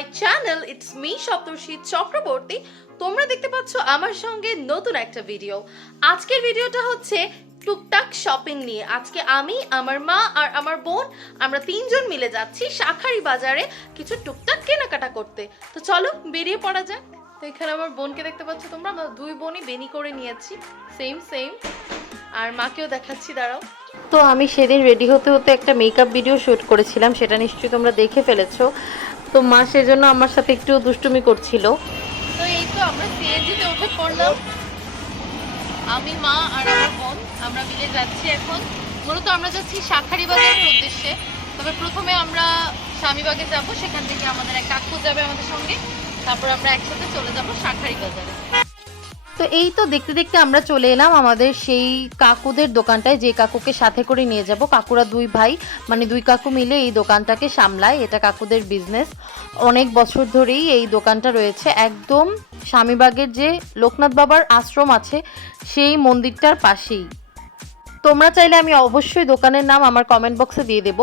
My channel. It's me সপ্তর্ষি চক্রবর্তী। তোমরা দেখতে পাচ্ছ আমার সঙ্গে নতুন একটা ভিডিও। আজকের ভিডিওটা হচ্ছে টুকটাক শপিং নিয়ে। আজকে আমি, আমার মা আর আমার বোন আমরা তিনজন মিলে যাচ্ছি শাঁখারি বাজারে কিছু টুকটাক কেনাকাটা করতে। তো চলো বেরিয়ে পড়া যাক। তো এখানে আমার বোনকে দেখতে পাচ্ছ তোমরা, আমরা দুই বোনই বেনি করে নিয়েছি, সেম সেম। আর মাকেও দেখাচ্ছি, দাঁড়াও। তো আমি সেদিন রেডি হতে হতে একটা মেকআপ ভিডিও শ্যুট করেছিলাম, সেটা নিশ্চয়ই তোমরা দেখে ফেলেছো। তো মা সেজন্য আমার সাথে একটু দুষ্টুমি করছিল। তো এই তো আমরা সিএনজিতে উঠে পড়লাম, আমি, মা আর আমার বোন আমরা মিলে যাচ্ছি এখন। মূলত আমরা যাচ্ছি শাঁখারি বাজারের উদ্দেশ্যে। তবে প্রথমে আমরা স্বামীবাগে যাব, সেখান থেকে আমাদের এক কাকু যাবে আমাদের সঙ্গে, তারপর আমরা একসাথে চলে যাব শাঁখারি বাজারে। তো এই তো দেখতে দেখতে আমরা চলে এলাম আমাদের সেই কাকুদের দোকানটায়, যে কাকুকে সাথে করে নিয়ে যাব। কাকুরা দুই ভাই, মানে দুই কাকু মিলে এই দোকানটাকে সামলায়। এটা কাকুদের বিজনেস, অনেক বছর ধরেই এই দোকানটা রয়েছে একদম স্বামীবাগের যে লোকনাথ বাবার আশ্রম আছে সেই মন্দিরটার পাশেই। তোমরা চাইলে আমি অবশ্যই দোকানের নাম আমার কমেন্ট বক্সে দিয়ে দেব।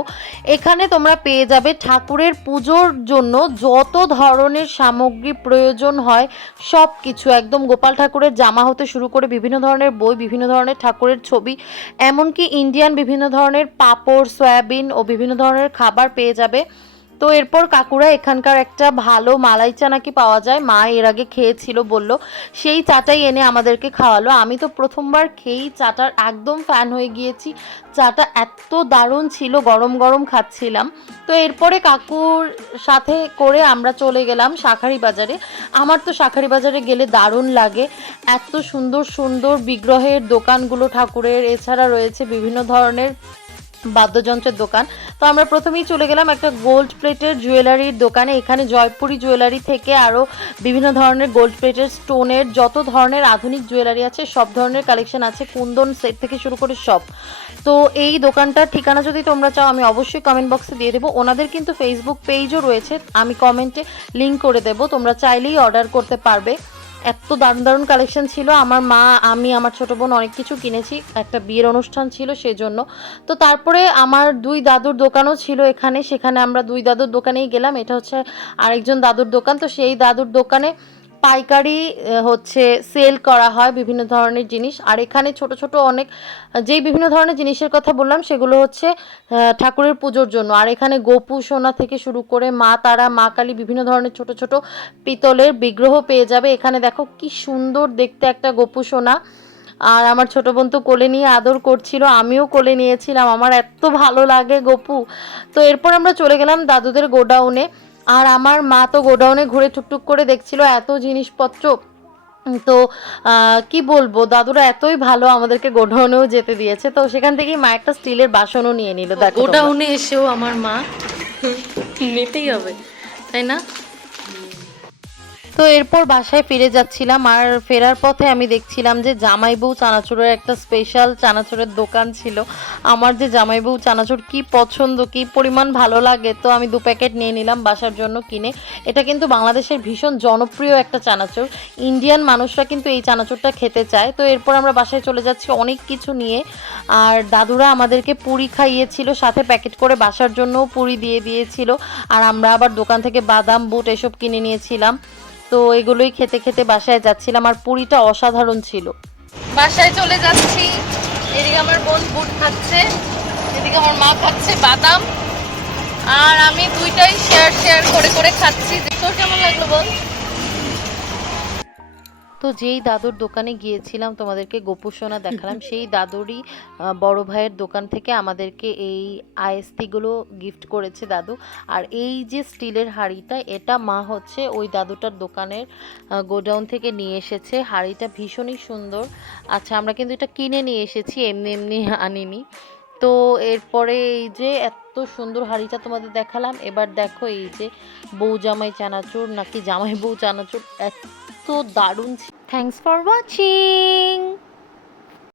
এখানে তোমরা পেয়ে যাবে ঠাকুরের পুজোর জন্য যত ধরনের সামগ্রী প্রয়োজন হয় সব কিছু, একদম গোপাল ঠাকুরের জামা হতে শুরু করে বিভিন্ন ধরনের বই, বিভিন্ন ধরনের ঠাকুরের ছবি, এমনকি ইন্ডিয়ান বিভিন্ন ধরনের পাঁপড়, সয়াবিন ও বিভিন্ন ধরনের খাবার পেয়ে যাবে। তো এরপর কাকুরা এখানকার একটা ভালো মালাই চা নাকি পাওয়া যায়, মা এর আগে খেয়েছিল বলল, সেই চাটাই এনে আমাদেরকে খাওয়ালো। আমি তো প্রথমবার খেয়েই চাটার একদম ফ্যান হয়ে গিয়েছি। চাটা এত দারুণ ছিল, গরম গরম খাচ্ছিলাম। তো এরপরে কাকুর সাথে করে আমরা চলে গেলাম শাঁখারি বাজারে। আমার তো শাঁখারি বাজারে গেলে দারুণ লাগে, এত সুন্দর সুন্দর বিগ্রহের দোকানগুলো ঠাকুরের, এছাড়া রয়েছে বিভিন্ন ধরনের বাদ্যযন্ত্রের দোকান। তো আমরা প্রথমেই চলে গেলাম একটা গোল্ড প্লেটের জুয়েলারির দোকানে। এখানে জয়পুরি জুয়েলারি থেকে আরও বিভিন্ন ধরনের গোল্ড প্লেটের, স্টোনের, যত ধরনের আধুনিক জুয়েলারি আছে সব ধরনের কালেকশন আছে, কুন্দন সেট থেকে শুরু করে সব। তো এই দোকানটার ঠিকানা যদি তোমরা চাও আমি অবশ্যই কমেন্ট বক্সে দিয়ে দেবো। ওনাদের কিন্তু ফেসবুক পেজও রয়েছে, আমি কমেন্টে লিঙ্ক করে দেবো, তোমরা চাইলেই অর্ডার করতে পারবে। এত দারুণ দারুণ কালেকশন ছিল। আমার মা, আমি, আমার ছোটো বোন অনেক কিছু কিনেছি, একটা বিয়ের অনুষ্ঠান ছিল সেজন্য। তো তারপরে আমার দুই দাদুর দোকানও ছিল এখানে, সেখানে আমরা দুই দাদুর দোকানেই গেলাম। এটা হচ্ছে আরেকজন দাদুর দোকান। তো সেই দাদুর দোকানে পাইকারি হচ্ছে সেল করা হয় বিভিন্ন ধরনের জিনিস। আর এখানে ছোট ছোট অনেক, যেই বিভিন্ন ধরনের জিনিসের কথা বললাম সেগুলো হচ্ছে ঠাকুরের পুজোর জন্য। আর এখানে গোপু সোনা থেকে শুরু করে মা তারা, মা কালী, বিভিন্ন ধরনের ছোট ছোট পিতলের বিগ্রহ পেয়ে যাবে। এখানে দেখো কি সুন্দর দেখতে একটা গোপু সোনা। আর আমার ছোটো বোন তো কোলে নিয়ে আদর করছিল, আমিও কোলে নিয়েছিলাম, আমার এত ভালো লাগে গোপু। তো এরপর আমরা চলে গেলাম দাদুদের গোডাউনে। আর আমার মা তো গোডাউনে ঘুরে টুকটুক করে দেখছিল এত জিনিসপত্র। তো কি বলবো, দাদুরা এতই ভালো, আমাদেরকে গোডাউনেও যেতে দিয়েছে। তো সেখান থেকেই মা একটা স্টিলের বাসনও নিয়ে নিল। দেখো গোডাউনে এসেও আমার মা নিতেই হবে, তাই না? তো এরপর বাসায় ফিরে যাচ্ছিলাম, আর ফেরার পথে আমি দেখছিলাম যে জামাইবউ চানাচুরের একটা স্পেশাল চানাচুরের দোকান ছিল। আমার যে জামাইবউ চানাচুর কি পছন্দ, কি পরিমাণ ভালো লাগে, তো আমি 2 প্যাকেট নিয়ে নিলাম বাসার জন্য কিনে। এটা কিন্তু বাংলাদেশের ভীষণ জনপ্রিয় একটা চানাচুর, ইন্ডিয়ান মানুষরা কিন্তু এই চানাচুরটা খেতে চায়। তো এরপর আমরা বাসায় চলে যাচ্ছি অনেক কিছু নিয়ে। আর দাদুরা আমাদেরকে পুরি খাইয়েছিল, সাথে প্যাকেট করে বাসার জন্যও পুরি দিয়ে দিয়েছিল। আর আমরা আবার দোকান থেকে বাদাম, বুট এসব কিনে নিয়েছিলাম। তো এগুলোই খেতে খেতে বাসায় যাচ্ছিলাম, আর পুরিটা অসাধারণ ছিল। বাসায় চলে যাচ্ছি, এদিকে আমার বোন বুট খাচ্ছে, এদিকে আমার মা খাচ্ছে বাদাম, আর আমি দুইটাই শেয়ার করে করে খাচ্ছি। তোর কেমন লাগলো বল? তো যেই দাদুর দোকানে গিয়েছিলাম তোমাদেরকে গোপু সোনা দেখালাম, সেই দাদুরই বড় ভাইয়ের দোকান থেকে আমাদেরকে এই আইএসটিগুলো গিফট করেছে দাদু। আর এই যে স্টিলের হাঁড়িটা, এটা মা হচ্ছে ওই দাদুটার দোকানের গোডাউন থেকে নিয়ে এসেছে। হাঁড়িটা ভীষণই সুন্দর। আচ্ছা, আমরা কিন্তু এটা কিনে নিয়ে এসেছি, এমনি এমনি আনিনি। তো এরপরে এই যে এত সুন্দর হাঁড়িটা তোমাদের দেখালাম। এবার দেখো এই যে বউ জামাই চানাচুর, নাকি জামাই বউ চানাচুর, এত দারুণ। Thanks for watching.